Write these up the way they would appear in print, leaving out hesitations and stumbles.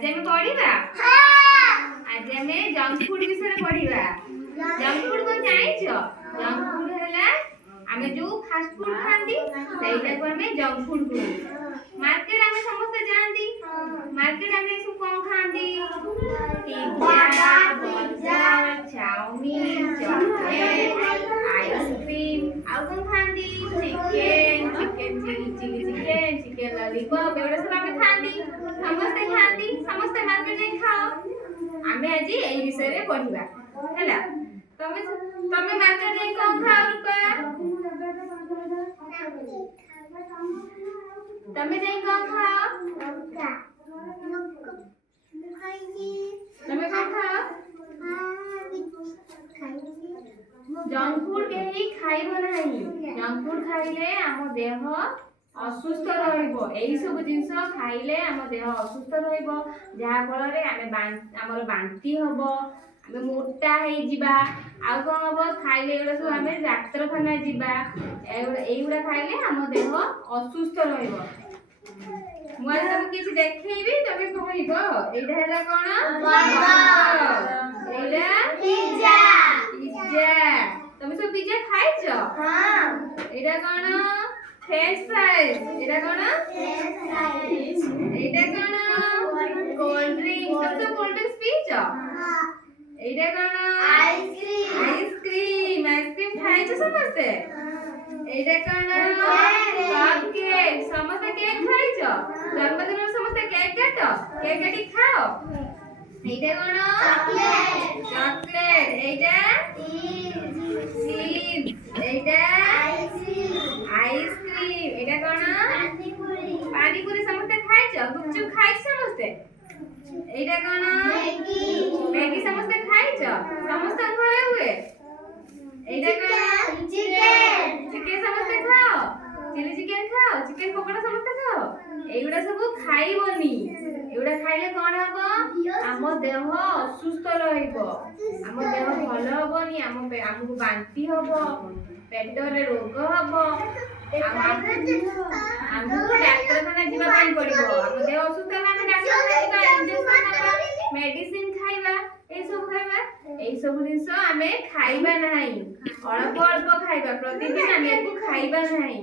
आज आम पढ़ा आज आम जंक फूड विषय पढ़ा। जंक फूड को जानिछ? जंक फूड हैला आमे जो फास्ट फूड खांदी सेटा को आमे जंक फूड कहू। मार्केट आमे समस्त जानती मार्केट आमे सब कोन खांदी pizza burger chow mein chocolate ice cream आउ कोन खांदी chicken chicken chilli chicken chicken lollipop एवढा सब आमे खांदी समस्त मार्केट में खाओ। आमे आज एई विषय रे पढिबा हैला। तमे मार्केट में कोन खाओ रुपा? तमे जाई कोन खाओ? तमे कोन खाओ? जंक फूड केही खाइबो नाही। जंक फूड खाइले आम देह असुस्थ रहइबो। एई सब जिंस खाइले आम देह असुस्थ रहइबो जहा फल रे हमर बांती हबो आमे मोटा हेइ जिबा। आ कोन हबो खाइले एला सब आमे डाक्टरखाना जिबा। एइगुडा खाइले आम देह असुस्थ रहइबो। मु आज तुमको किछ देखैबी तमे कहइबो एइडा हैला कोन बर्गर एइडा पिज्जा तमे सब पिज्जा खाइछो? हां एइडा कोन फ्रेंच फ्राइज एइडा कोन फ्रेंच फ्राइज एइडा कोन कोल्ड ड्रिंक तमे सब कोल्ड ड्रिंक्स पीछो? हां एइडा कोन आइसक्रीम खाइछो समस्ते? एइडा कोन कप केक समस्ते केक खाइछो? जन्मदिन में समस्ते केक काटी खाओ। एइडा कोन चॉकलेट एइडा चीज एइडा आइसक्रीम एइडा कोन पानी पूरी समस्ते खाइछो? गुपचुप खाइछो समस्ते? एइडा कोन मैगी समस्ते खाइछो? समस्त घरे हुए। एइडा कोन चिकन समस्ते खाओ? चिली चिकन खाओ? चिकन पकोड़ा समस्ते खाओ? एइगुडा सब खाइबोनी। एइगुडा खाइले कोन हबो? आम देह असुस्थ रहइबो। आम देह भल हबोनी। हमको बांती हबो पेट रे रोग हबो। हमको डाक्टरखाना जिबा पाई पड़िबो। आम देह असुस्थ हेला हम डाक्टरखाना जिबा इंजेक्शन नबा मेडिसिन खाइबा ए सब खाइबा। ए सब जिंस आमे खाइबा नाही। अल्प अल्प खाइबा प्रतिदिन आमे को खाइबा नाही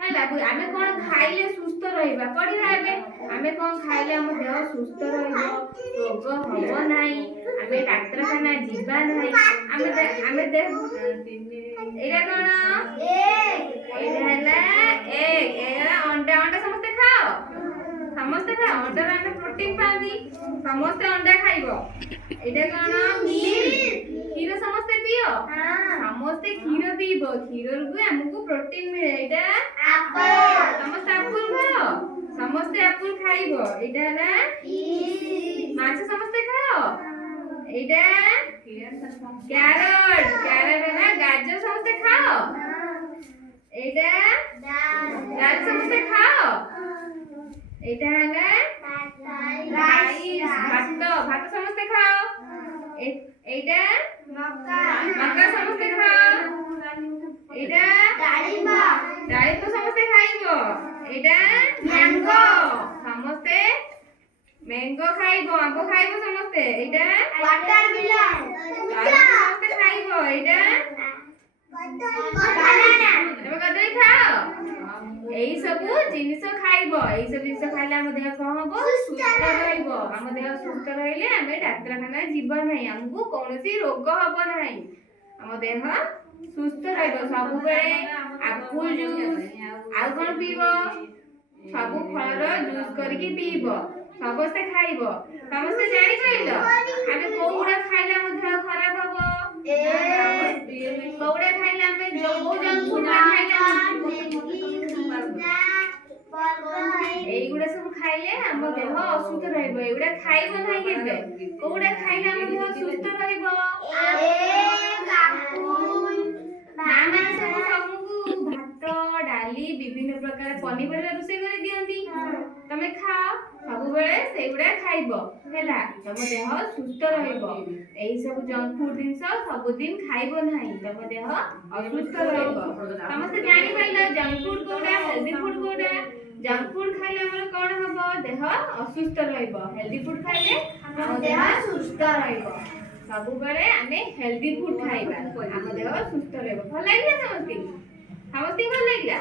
हैला। आमे कोन खाइले सुस्थ रहइबा पढिबा एबे। आमे कोन खाइले हम देह सुस्थ रहइबो रोग हबो नाही। आमे डाक्टरखाना जिबा नाही। आमे देह एरा कोन एरा हैला एग एरा अंडा समस्त खाओ? समस्त खाओ अंडा रे प्रोटीन पानी समस्त अंडा खाइबो। एटा कोन क्षीर समस्त पियो? समस्त क्षीर पीबो। क्षीर रु हमको प्रोटीन मिले। एटा एप्पल समस्त एप्पल खाओ? समस्त एप्पल खाइबो। एटा हैला माछ समस्त खाओ? एटा कैरट है ना गाजर समस्त खाओ? एटा दाल समस्त खाओ? एटा हैला राइस भात समस्त खाओ? एटा मक्का समस्त खाओ? एटा डाळिंब समस्त खाइबो। एटा मैंगो समस्त मैंगो खाइबो। आंबो खाइबो समस्त। एटा वाटरमेलन समस्त खाइबो। एटा तमे कदली खाओ? एई सब जिनिस खाइबो। एई सब जिनिस खाइले हम देह कोन हबो सुस्थ रहइबो। हम देह सुस्थ रहिले हमें डाक्टरखाना जीवन नाही। हमको कोनोसी रोग हबो नाही। हम देह सुस्थ रहइबो। सब बेले एप्पल जूस आ कोन पीबो सब फलर जूस करके पीबो। समस्त खाइबो। समस्त जानि पाइलो आमे कोउडा खाइले हम देह खराब हबो? कोउडा खाइले हमें जो जंक फूड खाइले एइगुडा सब खाइले हम देह असुस्थ रहइबो। एइगुडा खाइबो नाही केबे। कोउडा खाइले हम देह सुस्थ रहइबो? मामा सब हमकु भात डाली विभिन्न प्रकार पनीपरिया रोषे करि दियंती। तमे खाओ सब बेले सेइगुडा खाइबो हैला। तम देह सुस्थ रहइबो। एई सब जंक फूड जिंस सब दिन खाइबो नाही। तम देह असुस्थ रहइबो। समस्त जानि पाइलो जंक फूड कोडा हेल्दी फूड कोडा। जंक फूड खाइले हमर कोन हबो देह ଅସୁସ୍ଥ ରହିବ। ହେଲ୍ଦି ଫୁଡ୍ ଖାଇଲେ ଆମ ଦେହ ସୁସ୍ଥ ରହିବ। ସବୁବେଳେ ଆମେ ହେଲ୍ଦି ଫୁଡ୍ ଖାଇବା, ଆମ ଦେହ ସୁସ୍ଥ ରହିବ। ଭଲ ଲାଗିଲା ସମସ୍ତଙ୍କୁ? ସମସ୍ତଙ୍କୁ ଭଲ ଲାଗିଲା?